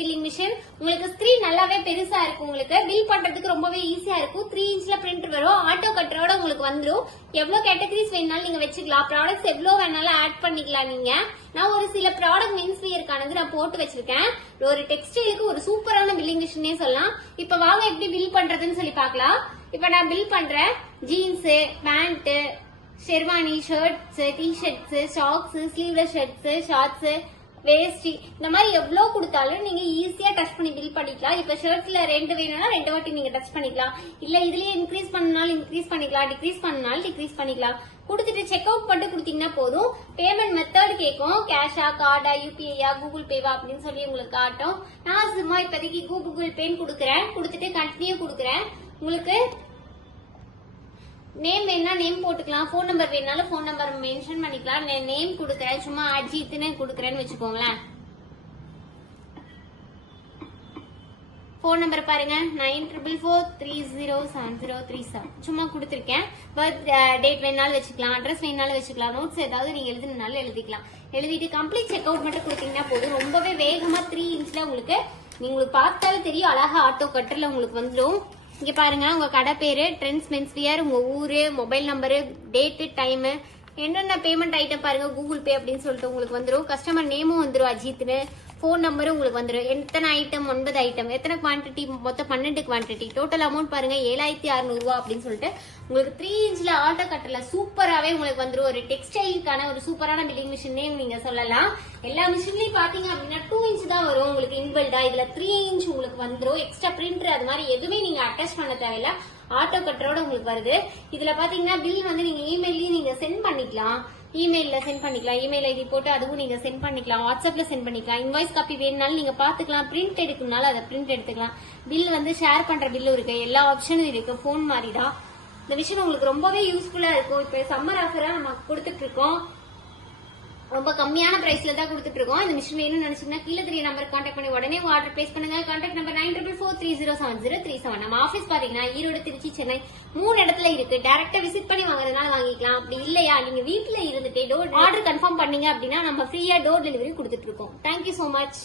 Billing machine. உங்களுக்கு screen நல்லாவே பெருசா இருக்கும். உங்களுக்கு பில் பண்றதுக்கு ரொம்பவே ஈஸியா இருக்கும். 3 இன்ச்ல பிரிண்டர் வரும். ஆட்டோ கட்டரோட உங்களுக்கு வந்துடும். எவ்வளவு கேட்டகரிஸ் வேணாலும் நீங்க வச்சுக்கலாம். ப்ராடக்ட்ஸ் எவ்வளவு வேணாலும் ஆட் பண்ணிக்கலாம். நீங்க நான் ஒரு சில ப்ராடக்ட் மென்ஸ் வியர்க்கானது நான் போட்டு வச்சிருக்கேன். ஒரு டெக்ஸ்டைலுக்கு ஒரு சூப்பரான பில்லிங் மிஷினே சொல்லலாம். இப்ப வாங்க எப்படி பில் பண்றதுன்னு சொல்லி பார்க்கலாம். இப்ப நான் பில் பண்றேன். Jeans, pant, sherwani, shirts, t shirts, socks, sleeveless shirts, shorts, veshti, இந்த மாதிரி எவ்வளவு கொடுத்தாலும் நீங்க ஈஸியா டச் பண்ணி பில் பண்ணிக்கலாம். இப்ப ஷர்ட்ஸ்ல 2 வேணும்னா 2 வாட்டி நீங்க டச் பண்ணிக்கலாம். இல்ல இதுலயே இன்க்ரீஸ் பண்ணனாலும் இன்க்ரீஸ் பண்ணிக்கலாம், டிக்ரீஸ் பண்ணனாலும் டிக்ரீஸ் பண்ணிக்கலாம். கொடுத்துட்டு செக் அவுட் பண்ணிட்டு கொடுத்தீங்கன்னா போதும். பேமெண்ட் மெத்தட் கேட்கும். கேஷா, கார்டா, யூபிஐயா, கூகுள் பேவா அப்படின்னு சொல்லி உங்களுக்கு காட்டும். நான் சும்மா இப்போதைக்கு கூகுள் பேன்னு கொடுக்குறேன். கொடுத்துட்டு கண்டினியூ கொடுக்குறேன். உங்களுக்கு நேம் வேணா நேம் போட்டுக்கலாம். போன் நம்பர் வேணாலும் போன் நம்பர் மென்ஷன் பண்ணிக்கலாம். நேம் கொடுக்குறேன். சும்மா அஜித்னு கொடுக்குறேன்னு வச்சுக்கோங்களேன். போன் நம்பர் பாருங்க 9443070737. சும்மா கொடுத்துருக்கேன். பர்த் டேட் வேணாலும் வச்சுக்கலாம். அட்ரஸ் வேணாலும் வச்சுக்கலாம். நோட்ஸ் ஏதாவது நீங்க எழுதுனாலும் எழுதிக்கலாம். எழுதிட்டு கம்ப்ளீட் செக் அவுட் மட்டும் கொடுத்தீங்கன்னா போதும். ரொம்பவே வேகமா 3 இன்ச்ல உங்களுக்கு உங்களுக்கு பார்த்தாலும் தெரியும். அழகா ஆட்டோ கட்டர்ல உங்களுக்கு வந்துடும். இங்க பாருங்க உங்க கடை பேரு, ட்ரெண்ட்ஸ் மென்ஸ் வியர், உங்க ஊரு, மொபைல் நம்பரு, டேட்டு, டைம், என்னென்ன பேமெண்ட் ஐட்டம் பாருங்க கூகுள் பே அப்படின்னு சொல்லிட்டு உங்களுக்கு வந்துடும். கஸ்டமர் நேமும் வந்துடும் அஜித்னு. போன் நம்பரும் உங்களுக்கு வந்துடும். எத்தனை ஐட்டம்? 9 ஐட்டம். எத்தனை குவான்டிட்டி? மொத்தம் 12 குவான்டிட்டி. டோட்டல் அமௌண்ட் பாருங்க 7600 ரூபா அப்படின்னு சொல்லிட்டு உங்களுக்கு 3 இன்ச்ல ஆட்டோ கட்டர்ல சூப்பராவே உங்களுக்கு வந்துடும். ஒரு டெக்ஸ்டைலுக்கான ஒரு சூப்பரான பில்லிங் மிஷினே நீங்க சொல்லலாம். எல்லா மிஷின்லயும் பாத்தீங்க அப்படின்னா 2 இன்ச் தான் வரும் உங்களுக்கு இன்பில்டா. இதுல 3 இன்ச் உங்களுக்கு வந்துடும். எக்ஸ்ட்ரா பிரிண்டர் அது மாதிரி எதுவுமே நீங்க அட்டாச் பண்ண தேவையில்ல. ஆட்டோ கட்டரோட உங்களுக்கு வருது. இதுல பாத்தீங்கன்னா பில் வந்து நீங்க இமெயிலையும் நீங்க சென்ட் பண்ணிக்கலாம். இமெயில்ல சென்ட் பண்ணிக்கலாம். இமெயில் ஐடி போட்டு அதுவும் நீங்க சென்ட் பண்ணிக்கலாம். வாட்ஸ்அப்ல சென்ட் பண்ணிக்கலாம். இன்வாய்ஸ் காப்பி வேணும்னாலும் நீங்க பாத்துக்கலாம். பிரிண்ட் எடுக்கணும்னாலும் அதை பிரிண்ட் எடுத்துக்கலாம். பில் வந்து ஷேர் பண்ற பில் இருக்கு. எல்லா ஆப்ஷனும் இருக்கு. போன் மாதிரி தான். இந்த விஷயம் உங்களுக்கு ரொம்பவே யூஸ்ஃபுல்லா இருக்கும். இப்ப சம்மர் ஆஃபரா நம்ம கொடுத்துட்டு இருக்கோம். ரொம்ப கம்மியான பிரைஸ்ல தான் கொடுத்துட்டு இருக்கோம். இந்த மிஷின் வேணும்னு நினைச்சீங்கன்னா கீழே தெரிய நம்பருக்கு கான்டாக்ட் பண்ணி உடனே ஆர்டர் பிளேஸ் பண்ணுங்க. Contact number 9443070737. நம்ம ஆபீஸ் பாத்தீங்கன்னா ஈரோடு, திருச்சி, சென்னை 3 இடத்துல இருக்கு. டைரக்டா விசிட் பண்ணி வாங்குறதுனால வாங்கிக்கலாம். அப்படி இல்லையா நீங்க வீட்டுல இருந்துட்டே ஆர்டர் கன்ஃபார்ம் பண்ணீங்க அப்படின்னா நம்ம ஃப்ரீயா டோர் டெலிவரி கொடுத்துட்டு இருக்கோம். Thank you so much.